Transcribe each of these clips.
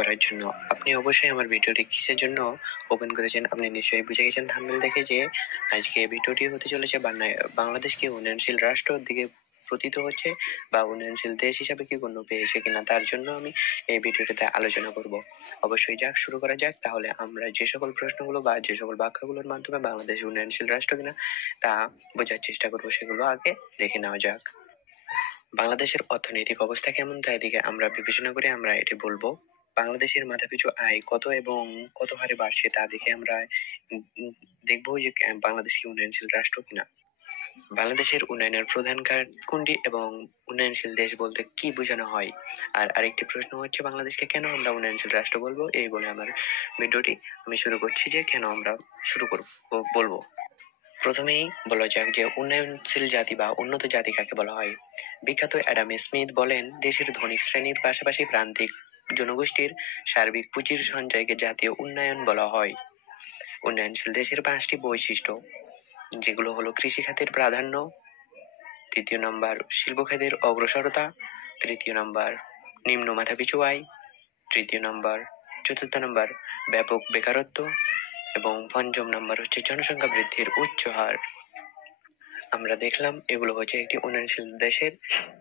করার জন্য। আপনি অবশ্যই আমার ভিডিওটি কিসের জন্য ওপেন করেছেন আপনি নিশ্চয়ই বুঝে গেছেন থাম্বনেল দেখে যে আজকে ভিডিওটি হতে চলেছে বাংলাদেশ কি উন্নয়নশীল রাষ্ট্রের দিকে প্রতীত হচ্ছে বা উন্নয়নশীল দেশ হিসাবে কি গণ্য পেয়েছে কিনা, তার জন্য আমি এই ভিডিওটিতে আলোচনা করব। অবশ্যই যাক, শুরু করা যাক। তাহলে আমরা যে সকল প্রশ্নগুলো বা যে সকল ব্যাখ্যাগুলোর মাধ্যমে বাংলাদেশ উন্নয়নশীল রাষ্ট্র কিনা তা বোঝার চেষ্টা করবো, সেগুলো আগে দেখে নেওয়া যাক। বাংলাদেশের অর্থনৈতিক অবস্থা কেমন তা এদিকে আমরা বিবেচনা করে আমরা এটি বলবো। বাংলাদেশের মাথাপিছু আয় কত এবং কত হারে বাড়ছে তা দেখে আমরা দেখবো যে বাংলাদেশ কি উন্নয়নশীল রাষ্ট্র কিনা। বাংলাদেশের উন্নয়নের প্রধান কাজ কোনটি এবং উন্নয়নশীল দেশ বলতে কি বোঝানো হয়। আর আরেকটি প্রশ্ন হচ্ছে বাংলাদেশকে কেন আমরা উন্নয়নশীল রাষ্ট্র বলবো। এই বলে আমার ভিডিওটি আমি শুরু করছি যে কেন আমরা শুরু করব বলবো। প্রথমেই বলা যাক যে উন্নয়নশীল জাতি বা উন্নত জাতি কাকে বলা হয়। বিখ্যাত অ্যাডাম স্মিথ বলেন, দেশের ধনিক শ্রেণীর পাশাপাশি প্রান্তিক জনগোষ্ঠীর সার্বিক পুঁজির সঞ্চয়কে জাতীয় উন্নয়ন বলা হয়। উন্নয়নশীল দেশের 5টি বৈশিষ্ট্য, যেগুলো হলো কৃষি খাতের প্রাধান্য, দ্বিতীয় নম্বর শিল্প খাতের অগ্রসরতা, তৃতীয় নম্বর নিম্ন মাথাপিছু আয়, চতুর্থ নম্বর ব্যাপক বেকারত্ব এবং পঞ্চম নম্বর হচ্ছে জনসংখ্যা বৃদ্ধির উচ্চ হার। আমরা দেখলাম এগুলো হচ্ছে একটি উন্নয়নশীল দেশের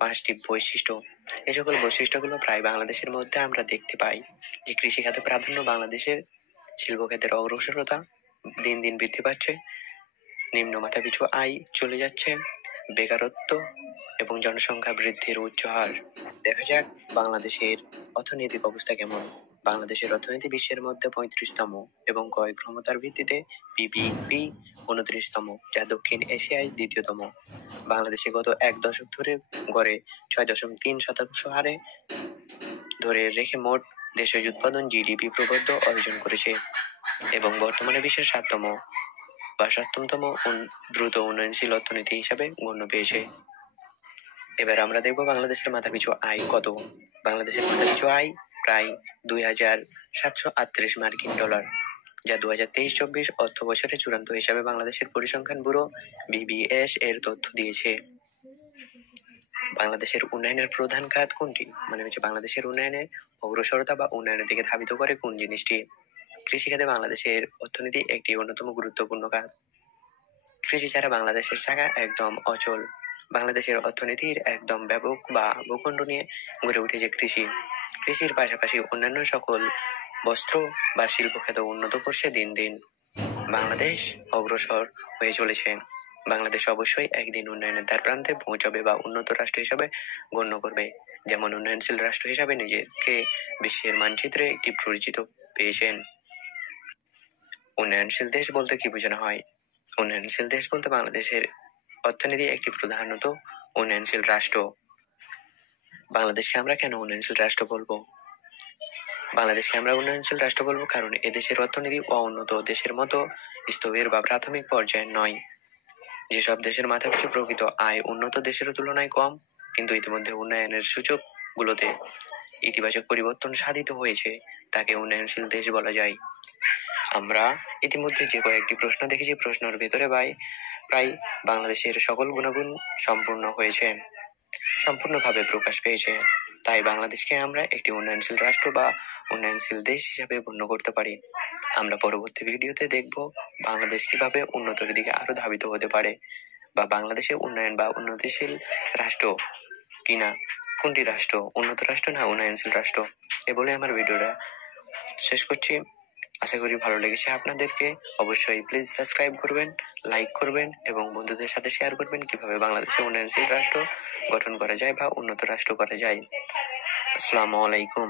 5টি বৈশিষ্ট্য। এই সকল বৈশিষ্ট্যগুলো প্রায় বাংলাদেশের মধ্যে আমরা দেখতে পাই যে কৃষি খাতে প্রাধান্য বাংলাদেশের, শিল্প খাতের অগ্রসরতা দিন দিন বৃদ্ধি পাচ্ছে, নিম্ন মাথাপিছু আয় চলে যাচ্ছে, বেকারত্ব এবং জনসংখ্যা বৃদ্ধির উচ্চ হার। দেখা যাক বাংলাদেশের অর্থনৈতিক অবস্থা কেমন। বাংলাদেশের অর্থনীতি বিশ্বের মধ্যে 35তম এবং ক্রয় ক্ষমতার ভিত্তিতে পিপিপি 29তম, যা দক্ষিণ এশিয়ায় দ্বিতীয়তম। বাংলাদেশে গত এক দশক ধরে গড়ে 6.3% হারে ধরে রেখে মোট দেশজ উৎপাদন জিডিপি প্রবৃদ্ধি অর্জন করেছে এবং বর্তমানে বিশ্বের 7তম বা 7তম দ্রুত উন্নয়নশীল অর্থনীতি হিসাবে গণ্য পেয়েছে। এবার আমরা দেখবো বাংলাদেশের মাথাপিছু আয় কত। বাংলাদেশের মাথাপিছু আয় প্রায় 2738 মার্কিন ডলার, যা 2023-24 অর্থ বছরে চূড়ান্ত হিসাবে বাংলাদেশের পরিসংখ্যান ব্যুরো বিবিএস এর তথ্য দিয়েছে। বাংলাদেশের উন্নয়নের প্রধান খাত কোনটি, মানে হচ্ছে বাংলাদেশের উন্নয়নের অগ্রসরতা বা উন্নয়নের দিকে ধাবিত করে কোন জিনিসটি। কৃষিখাতে বাংলাদেশের অর্থনীতি একটি অন্যতম গুরুত্বপূর্ণ খাত। কৃষি ছাড়া বাংলাদেশের শাখা একদম অচল। বাংলাদেশের অর্থনীতির একদম ব্যাপক বা ভূখণ্ড নিয়ে গড়ে উঠেছে কৃষি। কৃষির পাশাপাশি অন্যান্য সকল বস্ত্র বা শিল্প খাত উন্নত করছে দিন দিন। বাংলাদেশ অগ্রসর হয়ে চলেছে। বাংলাদেশ অবশ্যই একদিন উন্নয়নের দ্বার প্রান্তে পৌঁছাবে বা উন্নত রাষ্ট্র হিসাবে গণ্য করবে, যেমন উন্নয়নশীল রাষ্ট্র হিসাবে নিজেকে বিশ্বের মানচিত্রে একটি পরিচিত পেয়েছেন। উন্নয়নশীল দেশ বলতে কি বোঝানো হয়। উন্নয়নশীল দেশ বলতে বাংলাদেশের অর্থনীতি একটি প্রধানত উন্নয়নশীল রাষ্ট্র। বাংলাদেশকে আমরা কেন উন্নয়নশীল রাষ্ট্র বলবো। বাংলাদেশকে আমরা উন্নয়নশীল রাষ্ট্র বলবো কারণ এদেশের অর্থনীতি উন্নত দেশের মতো স্থবির বা প্রাথমিক পর্যায়ে নয়। যেসব দেশের মাথাপিছু প্রকৃত আয় উন্নত দেশের তুলনায় কম, কিন্তু ইতিমধ্যে উন্নয়নের সূচক গুলোতে ইতিবাচক পরিবর্তন সাধিত হয়েছে, তাকে উন্নয়নশীল দেশ বলা যায়। আমরা ইতিমধ্যে যে কয়েকটি প্রশ্ন দেখেছি, প্রশ্নের ভেতরে প্রায় বাংলাদেশের সকল গুণাগুণ সম্পূর্ণভাবে প্রকাশ পেয়েছে। তাই বাংলাদেশকে আমরা একটি উন্নয়নশীল রাষ্ট্র বা উন্নয়নশীল দেশ হিসাবে গণ্য করতে পারি। আমরা পরবর্তী ভিডিওতে দেখব বাংলাদেশ কিভাবে উন্নতির দিকে আরো ধাবিত হতে পারে, বা বাংলাদেশে উন্নয়ন বা উন্নতিশীল রাষ্ট্র কিনা, কোনটি রাষ্ট্র, উন্নত রাষ্ট্র না উন্নয়নশীল রাষ্ট্র। এ বলে আমার ভিডিওটা শেষ করছি। আশা করি ভালো লেগেছে আপনাদেরকে। অবশ্যই প্লিজ সাবস্ক্রাইব করবেন, লাইক করবেন এবং বন্ধুদের সাথে শেয়ার করবেন কিভাবে বাংলাদেশে উন্নয়নশীল রাষ্ট্র গঠন করা যায় বা উন্নত রাষ্ট্র করা যায়। আসসালামু আলাইকুম।